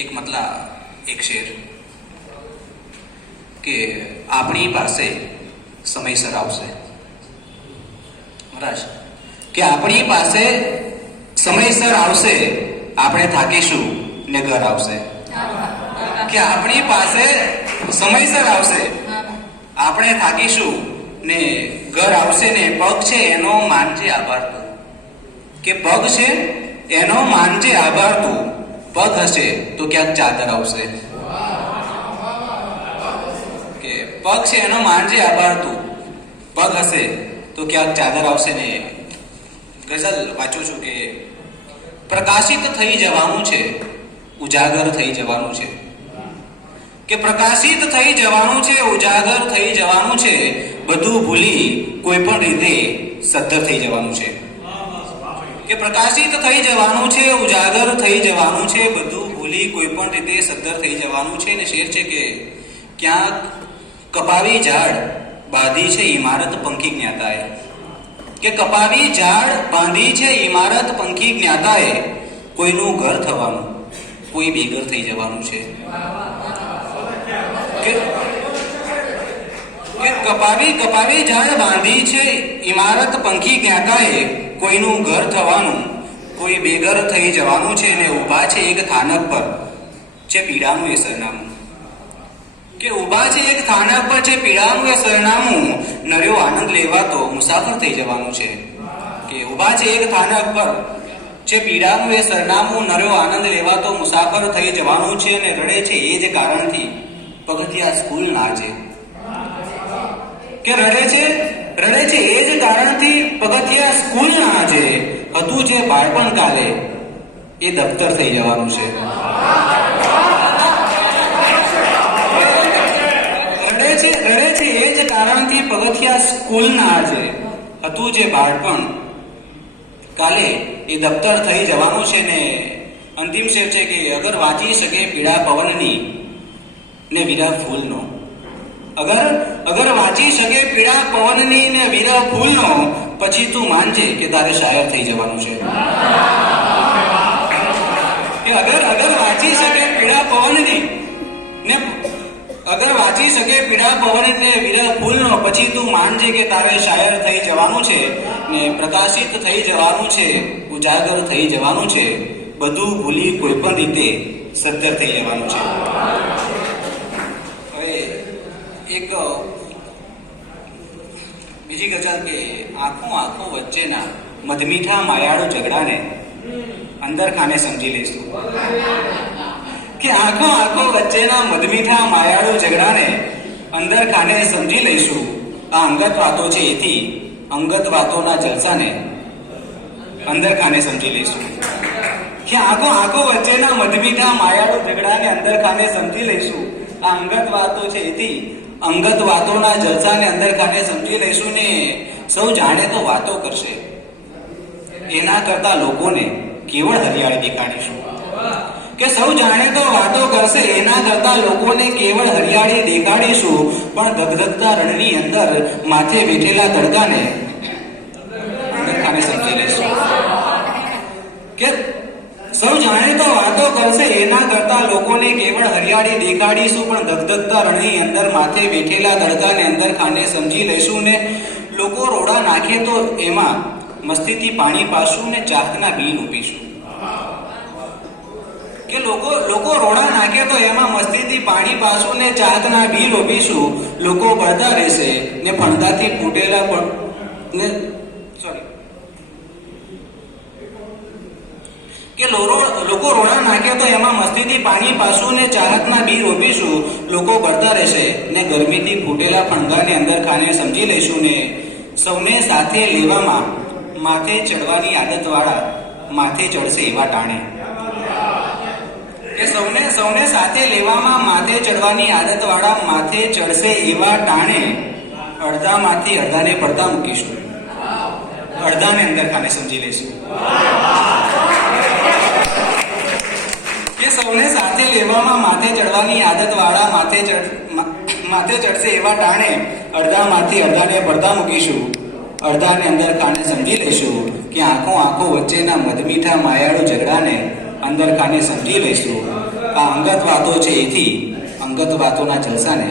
એક મતલા એક શેર કે આપણી પાસે સમયસર આવશે મહારાજ, કે આપણી પાસે સમયસર આવશે, આપણે થાકીશું ને ઘર આવશે. કે આપણી પાસે સમયસર આવશે, આપણે થાકીશું ને ઘર આવશે ને પગ છે એનો માનજે આભાર તું. કે પગ છે એનો માનજે આભાર તું, પગ હશે તો ક્યાંક ચાદર આવશે. કે પગ છે એનો માનજે આભાર તું, પગ હશે તો ક્યાંક ચાદર આવશે. ને ગઝલ વાંચું છું કે પ્રકાશિત થઈ જવાનું છે, ઉજાગર થઈ જવાનું છે. કે પ્રકાશિત થઈ જવાનું છે, ઉજાગર થઈ જવાનું છે, બધું ભૂલી કોઈ પણ રીતે સદ્ધર થઈ જવાનું છે. કે પ્રકાશિત થઈ જવાનું છે, ઉજાગર થઈ જવાનું છે, બધું ભૂલી કોઈ પણ રીતે સદ્ધર થઈ જવાનું છે. ને શેર છે કે ક્યાંક કપાવી ઝાડ બાંધી છે ઇમારત પંખી જ્ઞાતાએ. કે કપાવી ઝાડ બાંધી છે ઇમારત પંખી જ્ઞાતાએ, કોઈનું ઘર થવાનું કોઈ બેઘર થઈ જવાનું છે. કે કપાવી ઝાડ બાંધી છે ઇમારત પંખી જ્ઞાતાએ, કોઈનું ઘર થવાનું કોઈ બેઘર થઈ જવાનું છે. ને ઊભા છે એક થાનક પર છે પીડાનું એ સરનામું. કે ઊભા છે એક થાનક પર છે પીડાનું એ સરનામું, નર્યો આનંદ લેવા તો મુસાફર થઈ જવાનું છે. કે ઊભા છે એક થાનક પર છે પીડાનું એ સરનામું, નર્યો આનંદ લેવા તો મુસાફર થઈ જવાનું છે. અને રડે છે એ જ કારણથી પગથિયા સ્કૂલ ના છે. કે રડે છે એ જ કારણથી પગથિયા સ્કૂલ ના છે, હતું જે બાળપણ કાલે એ દફતર થઈ જવાનું છે. રડે છે એ જ કારણથી પગથિયા સ્કૂલ ના છે, હતું જે બાળપણ કાલે એ દફતર થઈ જવાનું છે. ને અંતિમ શેર છે કે અગર વાંચી શકે પીડા પવનની ને વિરહ ફૂલનો, અગર વાંચી શકે પીડા પવનની ને વિરહ ફૂલનો, પછી તું માનજે કે તારે શાયર થઈ જવાનું છે. કે અગર વાંચી શકે પીડા પવનની ને અગર વાંચી શકે પીડા પવનની ને વિરહ ફૂલનો, પછી તું માનજે કે તારે શાયર થઈ જવાનું છે. ને પ્રકાશિત થઈ જવાનું છે, ઉજાગર થઈ જવાનું છે, બધું ભૂલી કોઈ પણ રીતે સદ્ધર થઈ જવાનું છે. એક બીજી ગઝલ કે આંખો વચ્ચેના મધમીઠા માયાળુ ઝઘડાને અંદર ખાને સમજી લઈશું. કે આંખો વચ્ચેના મધમીઠા માયાળુ ઝઘડાને અંદર ખાને સમજી લઈશું. આ અંગત વાતો છે એથી અંગત વાતોના જલસાને અંદર ખાને સમજી લઈશું. કે આંખો વચ્ચેના મધમીઠા માયાળુ ઝઘડાને અંદર ખાને સમજી લઈશું. આ અંગત વાતો છે એથી અંગત વાતોના જલસાને અંદર ખાને સમજી લઈશું. ને સૌ જાણે તો વાતો કરશે, એના કરતા લોકોને કેવળ હરિયાળી દેખાડીશું. કે સૌ જાણે તો વાતો કરશે, એના કરતા લોકોને કેવળ હરિયાળી દેખાડીશું. પણ ધગધગતા રણની અંદર માથે બેઠેલા તડકાને અંદર ખાને સમજી લઈશું. કે સૌ જાણે તો વાતો કરશે, એના કરતા લોકોને કેવળ હરિયાળી દેખાડીશું. પણ ધગધગતા રણની અંદર માથે બેઠેલા તડકાને અંદર ખાને સમજી લઈશું. ને લોકો રોડા નાખે તો એમાં મસ્તીથી પાણી પાશું ને ચાહતના બી રોપીશું. કે લોકો રોડા નાખે તો એમાં મસ્તીથી પાણી પાશું ને ચાહતના બી રોપીશું. લોકો પડતા રહેશે ને ફણદાથી ફૂટેલા ને કે લોકો રોડા નાખે તો એમાં મસ્તીથી પાણી પાશું ને ચાહતના બી રોપીશું. લોકો બળતા રહેશે ને ગરમીથી ફૂટેલા ફણગાને અંદર ખાને સમજી લઈશું. ને સૌને સાથે લેવામાં માથે ચડવાની આદત વાળા માથે ચડશે એવા ટાણે. કે સૌને સાથે લેવામાં માથે ચડવાની આદત વાળા માથે ચડશે એવા ટાણે, અડધામાંથી અડધાને પડતા મૂકીશું, અડધાને અંદર ખાને સમજી લઈશું. કે સૌને સાથે લેવામાં માથે ચડવાની આદત વાળા માથે ચડશે એવા ટાણે, અડધામાંથી અડધાને પડતા મૂકીશું, અડધાને અંદર ખાને સમજી લઈશું. કે આંખો વચ્ચેના મધમીઠા માયાળુ ઝઘડાને અંદર ખાને સમજી લઈશું. આ અંગત વાતો છે એથી અંગત વાતોના જલસાને